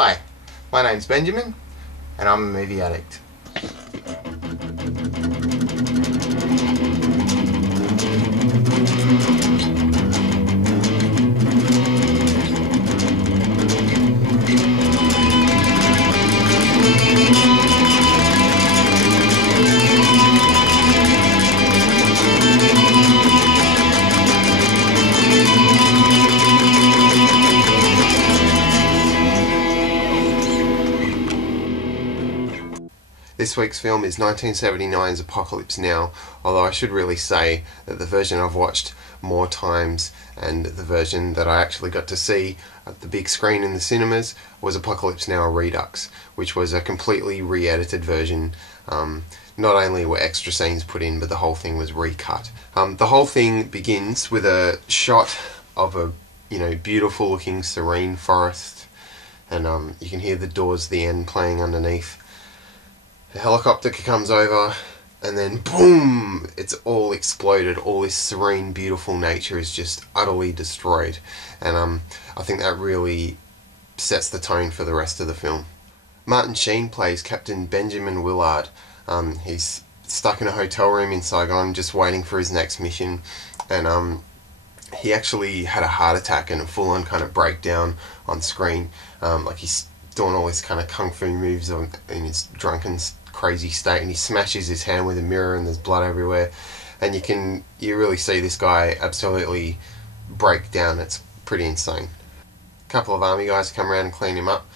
Hi, my name's Benjamin, and I'm a movie addict. This week's film is 1979's Apocalypse Now, although I should really say that the version I've watched more times and the version that I actually got to see at the big screen in the cinemas was Apocalypse Now Redux, which was a completely re-edited version. Not only were extra scenes put in, but the whole thing was recut. The whole thing begins with a shot of a beautiful looking serene forest, and you can hear the Doors of the End playing underneath. A helicopter comes over, and then boom! It's all exploded. All this serene, beautiful nature is just utterly destroyed, and I think that really sets the tone for the rest of the film. Martin Sheen plays Captain Benjamin Willard. He's stuck in a hotel room in Saigon, just waiting for his next mission, and he actually had a heart attack and a full-on kind of breakdown on screen. Like he's doing all this kind of kung fu moves in his drunken, crazy state, and he smashes his hand with a mirror, and there's blood everywhere, and you really see this guy absolutely break down. It's pretty insane. A couple of army guys come around and clean him up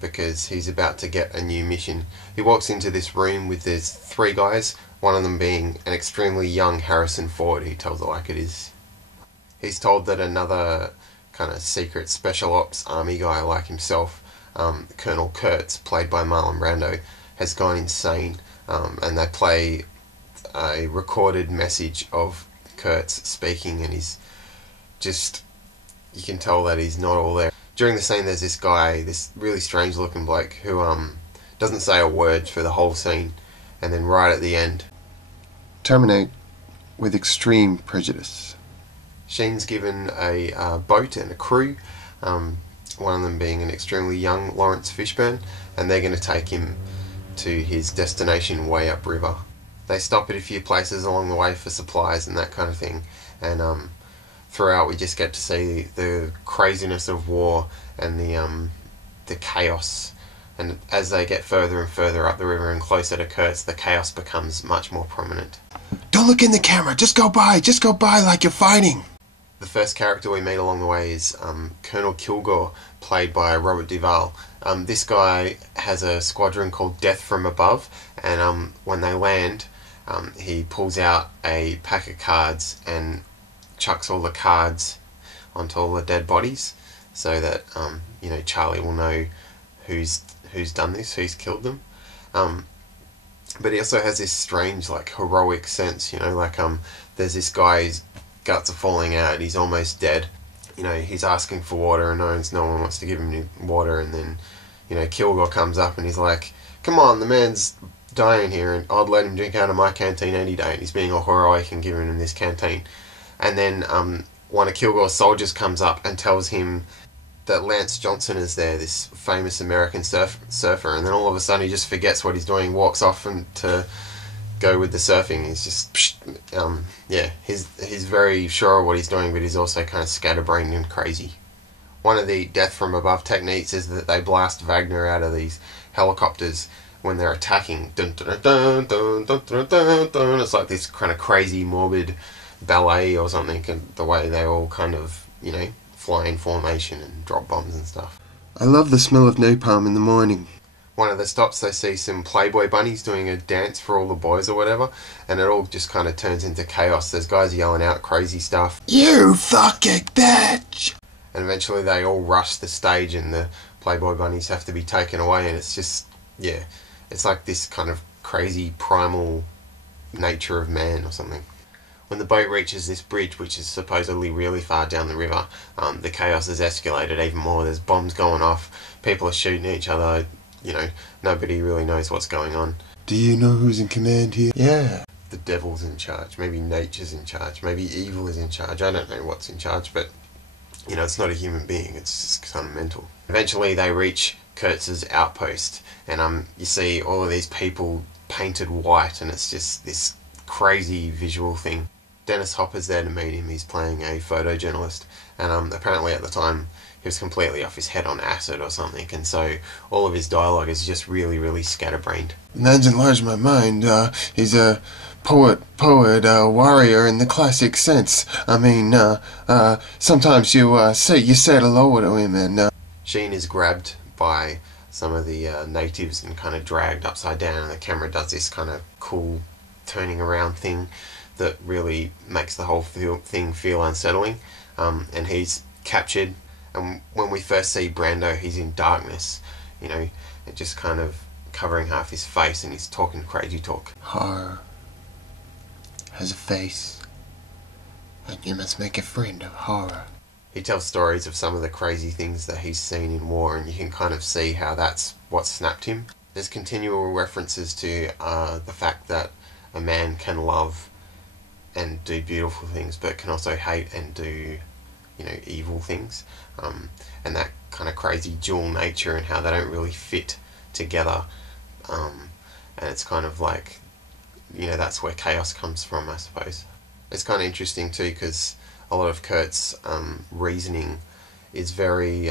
because he's about to get a new mission. He walks into this room with there's three guys, one of them being an extremely young Harrison Ford. He tells it like it is. He's told that another kind of secret special ops army guy like himself, Colonel Kurtz, played by Marlon Brando, has gone insane, and they play a recorded message of Kurtz speaking, and he's just, you can tell that he's not all there. During the scene there's this guy, this really strange looking bloke, who doesn't say a word for the whole scene, and then right at the end, terminate with extreme prejudice. Sheen's given a boat and a crew, one of them being an extremely young Lawrence Fishburne, and they're going to take him to his destination way upriver. They stop at a few places along the way for supplies and that kind of thing, and throughout we just get to see the craziness of war and the chaos. And as they get further and further up the river and closer to Kurtz, the chaos becomes much more prominent. Don't look in the camera, just go by like you're fighting. The first character we meet along the way is Colonel Kilgore, played by Robert Duvall. This guy has a squadron called Death from Above, and when they land, he pulls out a pack of cards and chucks all the cards onto all the dead bodies, so that Charlie will know who's done this, who's killed them. But he also has this strange, like, heroic sense. There's this guy whose guts are falling out, he's almost dead. He's asking for water, and no one wants to give him any water, and then Kilgore comes up and he's like, come on, the man's dying here, and I'd let him drink out of my canteen any day, and he's being all heroic and giving him this canteen. And then one of Kilgore's soldiers comes up and tells him that Lance Johnson is there, this famous American surfer, and then all of a sudden he just forgets what he's doing, walks off and to go with the surfing. He's just he's very sure of what he's doing, but he's also kind of scatterbrained and crazy. One of the Death from Above techniques is that they blast Wagner out of these helicopters when they're attacking. Dun, dun, dun, dun, dun, dun, dun, dun. It's like this kind of crazy, morbid ballet or something, and the way they all kind of fly in formation and drop bombs and stuff. I love the smell of napalm in the morning. One of the stops, they see some Playboy bunnies doing a dance for all the boys or whatever, and it all just kind of turns into chaos. There's guys yelling out crazy stuff. You fucking bitch! And eventually they all rush the stage, and the Playboy bunnies have to be taken away, and it's just, it's like this kind of crazy primal nature of man or something. When the boat reaches this bridge, which is supposedly really far down the river, the chaos has escalated even more. There's bombs going off, people are shooting at each other, nobody really knows what's going on. Do you know who's in command here? Yeah. The devil's in charge, maybe nature's in charge, maybe evil is in charge. I don't know what's in charge, but it's not a human being, it's just kind of mental. Eventually they reach Kurtz's outpost, and you see all of these people painted white, and it's just this crazy visual thing. Dennis Hopper's there to meet him. He's playing a photojournalist, and apparently at the time he was completely off his head on acid or something, and so all of his dialogue is just really, really scatterbrained. That's enlarged my mind. He's a poet, warrior in the classic sense. I mean, sometimes you say hello to him, and Sheen is grabbed by some of the natives and kind of dragged upside down, and the camera does this kind of cool turning around thing that really makes the whole thing feel unsettling. And he's captured, and when we first see Brando, he's in darkness, you know, it just kind of covering half his face, and he's talking crazy talk. Horror has a face, and you must make a friend of horror. He tells stories of some of the crazy things that he's seen in war, and you can kind of see how that's what snapped him. There's continual references to the fact that a man can love and do beautiful things, but can also hate and do, you know, evil things, and that kind of crazy dual nature and how they don't really fit together, and it's kind of like, you know, that's where chaos comes from, I suppose. It's kind of interesting too, because a lot of Kurt's reasoning is very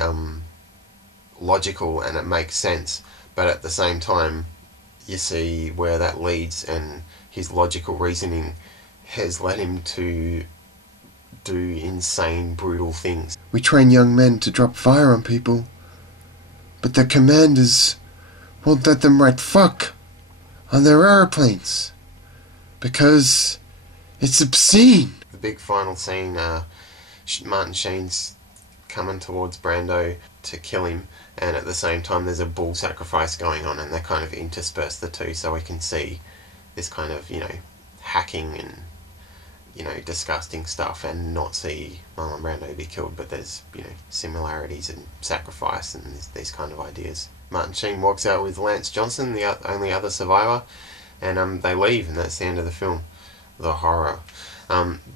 logical, and it makes sense, but at the same time you see where that leads, and his logical reasoning has led him to do insane, brutal things. We train young men to drop fire on people, but their commanders won't let them write fuck on their airplanes because it's obscene. The big final scene, Martin Sheen's coming towards Brando to kill him, and at the same time there's a bull sacrifice going on, and they kind of intersperse the two so we can see this kind of, you know, hacking and, you know, disgusting stuff, and not see Marlon Brando be killed, but there's, you know, similarities and sacrifice and these kind of ideas. Martin Sheen walks out with Lance Johnson, the only other survivor, and they leave, and that's the end of the film. The horror.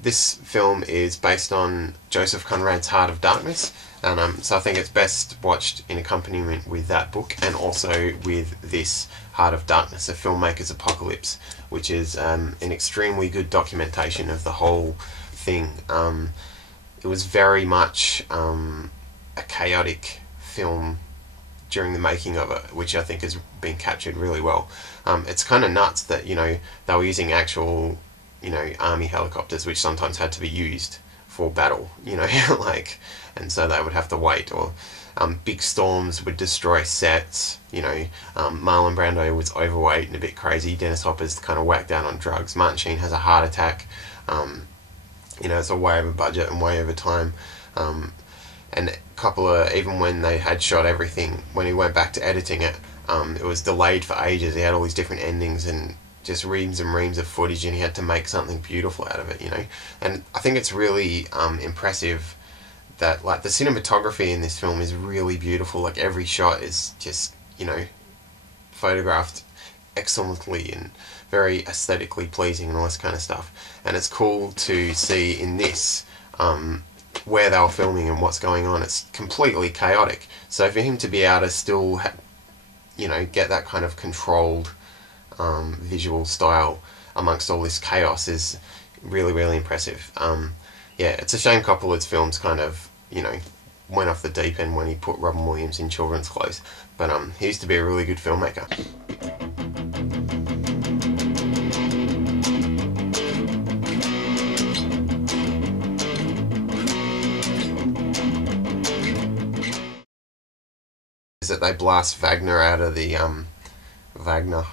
This film is based on Joseph Conrad's Heart of Darkness, and so I think it's best watched in accompaniment with that book, and also with this Heart of Darkness, A Filmmaker's Apocalypse, which is an extremely good documentation of the whole thing. It was very much a chaotic film during the making of it, which I think has been captured really well. It's kind of nuts that, you know, they were using actual, you know, army helicopters, which sometimes had to be used for battle, you know, like, and so they would have to wait, or big storms would destroy sets, you know. Marlon Brando was overweight and a bit crazy. Dennis Hopper's kind of whacked out on drugs. Martin Sheen has a heart attack. You know, it's a way over budget and way over time. And Coppola, even when they had shot everything, when he went back to editing it, it was delayed for ages. He had all these different endings and just reams and reams of footage, and he had to make something beautiful out of it, you know. And I think it's really impressive that, like, the cinematography in this film is really beautiful. Like, every shot is just, you know, photographed excellently and very aesthetically pleasing and all this kind of stuff. And it's cool to see in this where they were filming and what's going on. It's completely chaotic. So for him to be able to still, you know, get that kind of controlled visual style amongst all this chaos is really, really impressive. Yeah, it's a shame Coppola's films kind of, you know, went off the deep end when he put Robin Williams in children's clothes. But he used to be a really good filmmaker. Is that they blast Wagner out of the Wagner